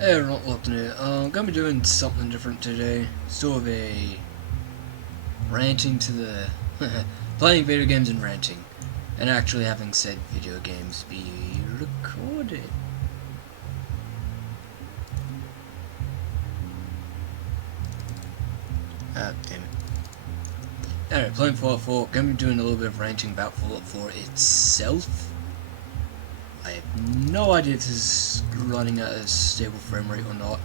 Hey, we're not locked in here. I'm gonna be doing something different today. Sort of a ranting to the playing video games and ranting, and actually having said video games be recorded. Ah, damn it. Anyway, playing Fallout 4. Gonna be doing a little bit of ranting about Fallout 4 itself. I have no idea if this is running at a stable frame rate or not.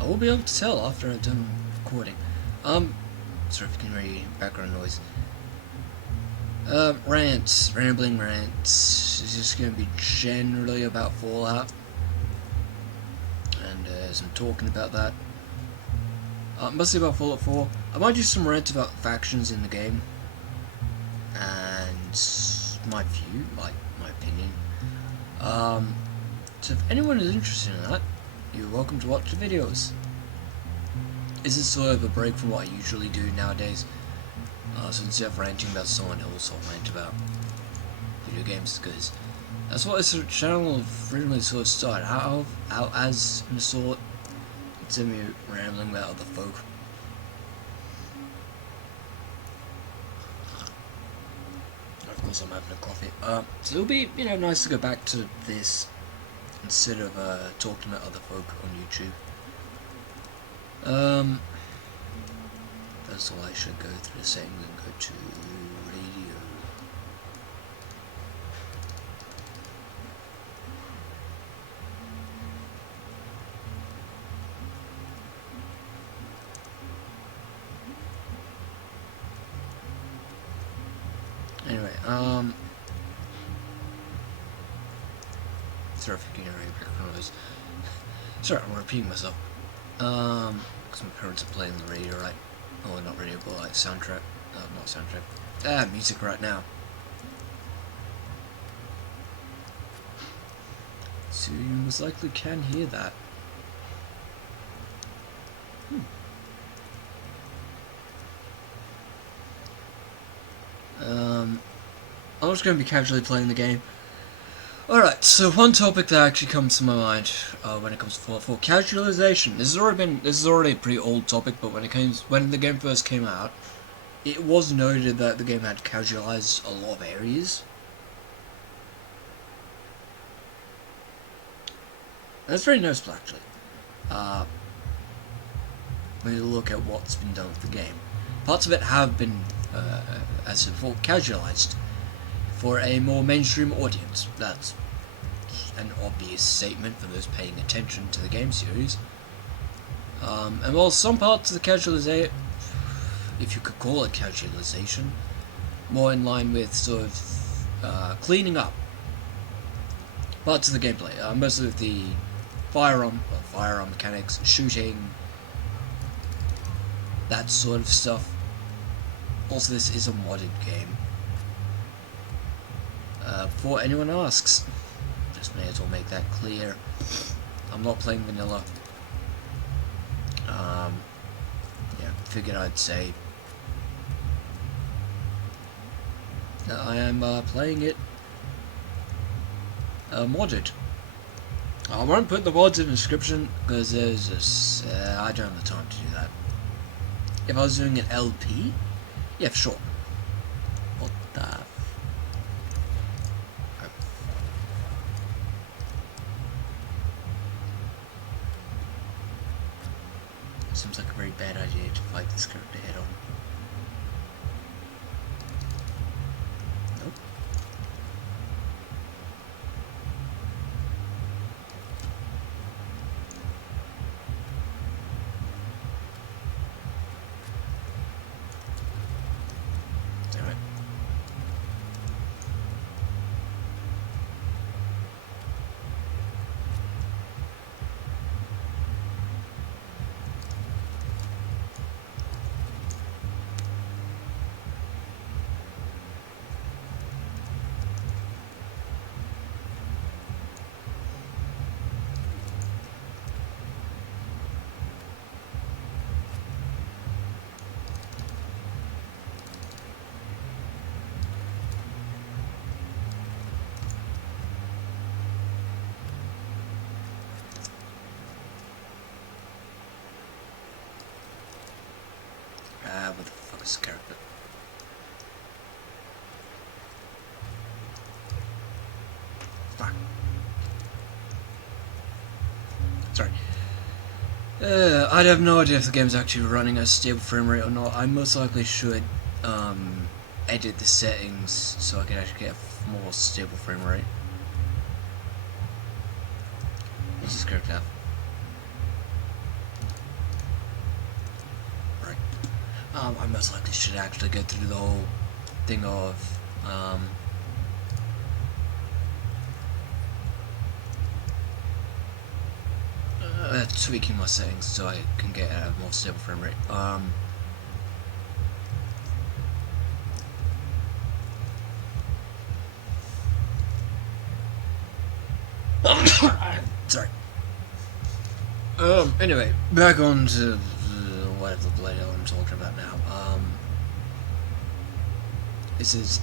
I will be able to tell after I've done recording. Sorry if you can hear background noise. Rambling rants. It's just gonna be generally about Fallout, and some talking about that. Mostly about Fallout 4. I might do some rant about factions in the game, and my view, my opinion. So if anyone is interested in that, you're welcome to watch the videos. This is sort of a break from what I usually do nowadays. So instead of ranting about someone, I'll also rant about video games, because that's what this channel originally sort of started out as, in a sort. It's me rambling about other folk. Of course, I'm having a coffee. So it'll be, nice to go back to this instead of talking about other folk on YouTube. First of all, I should go through the settings and go to radio. Anyway, sorry if you can hear any background noise. Sorry, I'm repeating myself. Because my parents are playing the radio, right? Oh, not radio, but like soundtrack. Not soundtrack. Music right now. So you most likely can hear that. I'm just going to be casually playing the game. Alright, so one topic that actually comes to my mind when it comes to Fallout 4, casualization. This is already a pretty old topic, but when the game first came out, it was noted that the game had casualized a lot of areas. That's very noticeable, actually. When you look at what's been done with the game, parts of it have been, as before, casualized for a more mainstream audience. That's an obvious statement for those paying attention to the game series. And while some parts of the casualization, if you could call it casualization, more in line with sort of cleaning up parts of the gameplay, most of the firearm mechanics, shooting, that sort of stuff. Also, this is a modded game. Before anyone asks, just may as well make that clear. I'm not playing vanilla. Yeah, figured I'd say that I am playing it modded. I won't put the mods in the description because there's just I don't have the time to do that. If I was doing an LP, yeah, sure. What the? Seems like a very bad idea to fight this character head on. Nope. Damn it. What the fuck is the character? Fuck. Sorry. I have no idea if the game's actually running at a stable frame rate or not. I most likely should edit the settings so I can actually get a more stable frame rate. What's this character have? Right. I most likely should actually go through the whole thing of tweaking my settings so I can get a more stable frame rate. Sorry. Anyway, back on to whatever the blade I'm talking about now. This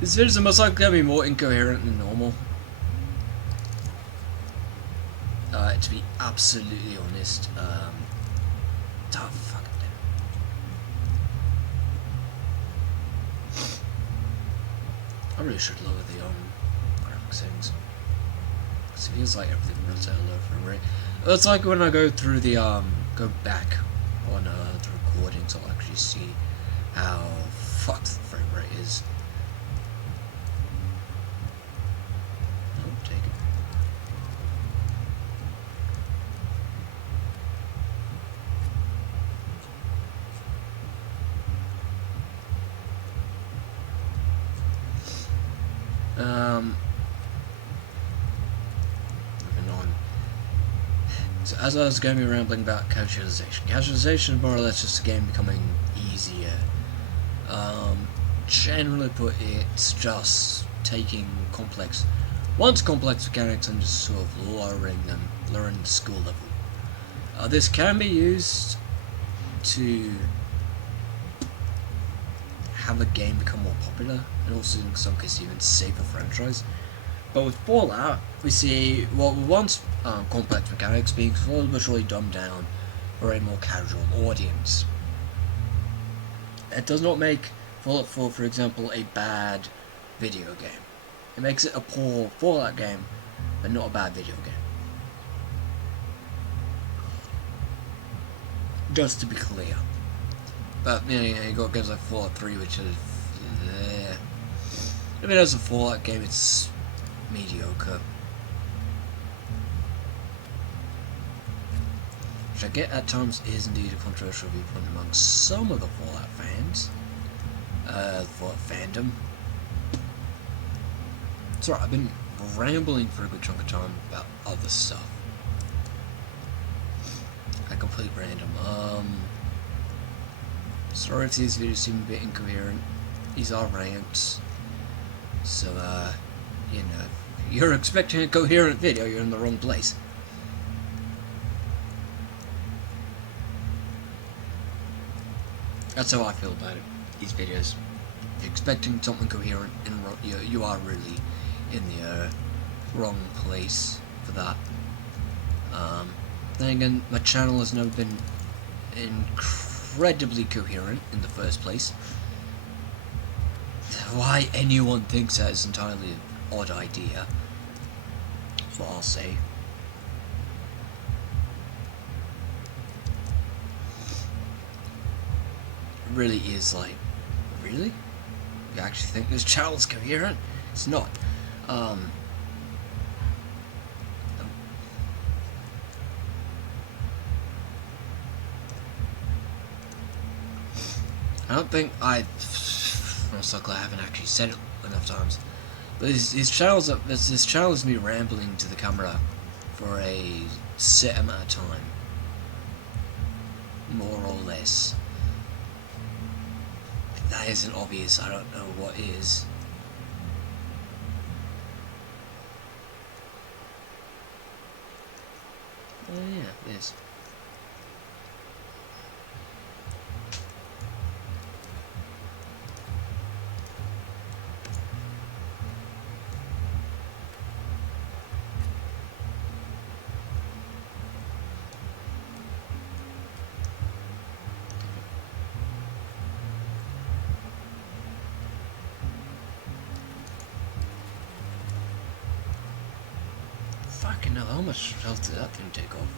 videos are most likely going to be more incoherent than normal. To be absolutely honest, oh fuck it. I really should lower the graphic settings. It feels like everything runs at a low frame rate. It's like when I go through the go back on the recordings, I'll actually see how fucked the frame rate is. Oh, take it. Moving on. So as I was going to be rambling about casualization. Casualization is more or less just a game becoming easier. Generally put, it's just taking complex mechanics and just sort of lowering the skill level. This can be used to have a game become more popular, and also in some cases even save a franchise. But with Fallout, we see what were once complex mechanics being slowly but surely dumbed down for a more casual audience. It does not make Fallout 4, for example, a bad video game. It makes it a poor Fallout game, but not a bad video game. Just to be clear. But you got games like Fallout 3, which is if it has a Fallout game, it's mediocre. Which I get at times is indeed a controversial viewpoint among some of the Fallout fans. Fallout fandom. It's alright, I've been rambling for a good chunk of time about other stuff. A complete random. Sorry if these videos seem a bit incoherent. These are rants. So, you know, if you're expecting a coherent video, you're in the wrong place. That's how I feel about it, these videos. If you're expecting something coherent, and you are really in the wrong place for that. Then again, my channel has never been incredibly coherent in the first place. Why anyone thinks that is entirely an odd idea. That's what I'll say. It really is like, really? You actually think this channel's coherent? It's not. I don't think most likely I haven't actually said it enough times, but his channel is me rambling to the camera for a set amount of time, more or less. If that isn't obvious, I don't know what is. Oh yeah, it is. Fucking hell, how much health did that thing take off?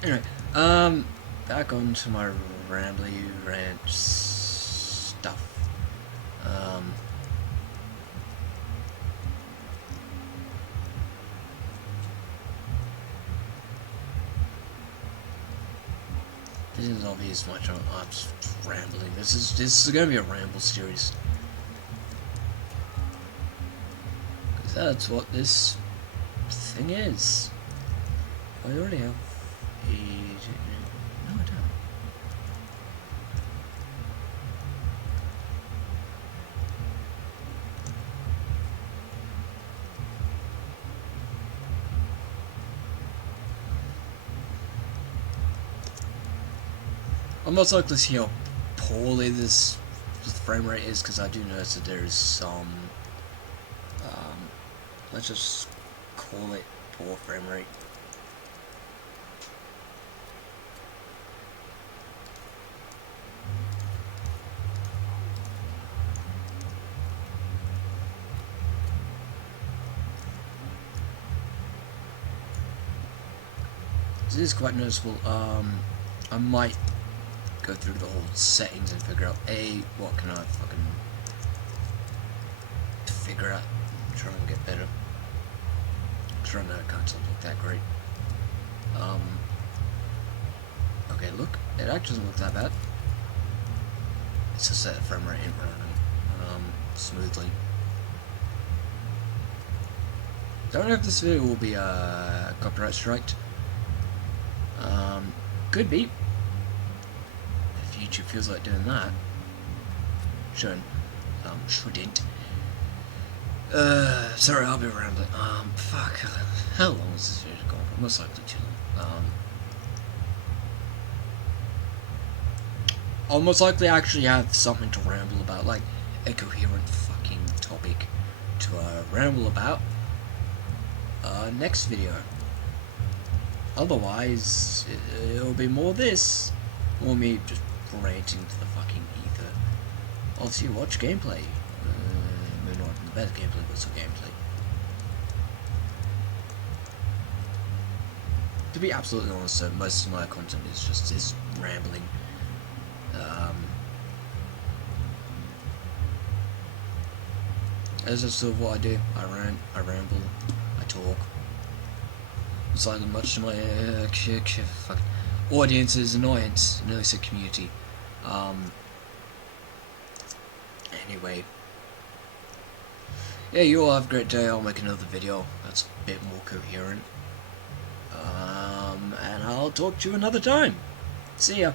Anyway, back on to my rambly rant stuff. This is obvious much. I'm just rambling. This is gonna be a ramble series. Because that's what this thing is. I already have a... No, I don't. I'm most likely to see how poorly this frame rate is, because I do notice that there is some... let's just call it poor frame rate. This is quite noticeable. I might go through the whole settings and figure out what can I fucking figure out, try and get better. Try and it can't look that great. Okay, look, it actually doesn't look that bad. It's just that the frame rate ain't running smoothly. Don't know if this video will be copyright striked. Could be. If YouTube feels like doing that. Shouldn't. Sorry, I'll be rambling. Fuck. How long is this video going for? Most likely too long. I'll most likely actually have something to ramble about, like a coherent fucking topic to ramble about next video. Otherwise, it'll be more this, or me just ranting to the fucking ether. I'll see you watch gameplay. Maybe not the best gameplay, but some gameplay. To be absolutely honest, though, most of my content is just this rambling. That's just sort of what I do. I rant, I ramble, I talk. It's like much to my fucking audience's annoyance. I nearly said community. Anyway. Yeah, you all have a great day. I'll make another video that's a bit more coherent. And I'll talk to you another time. See ya.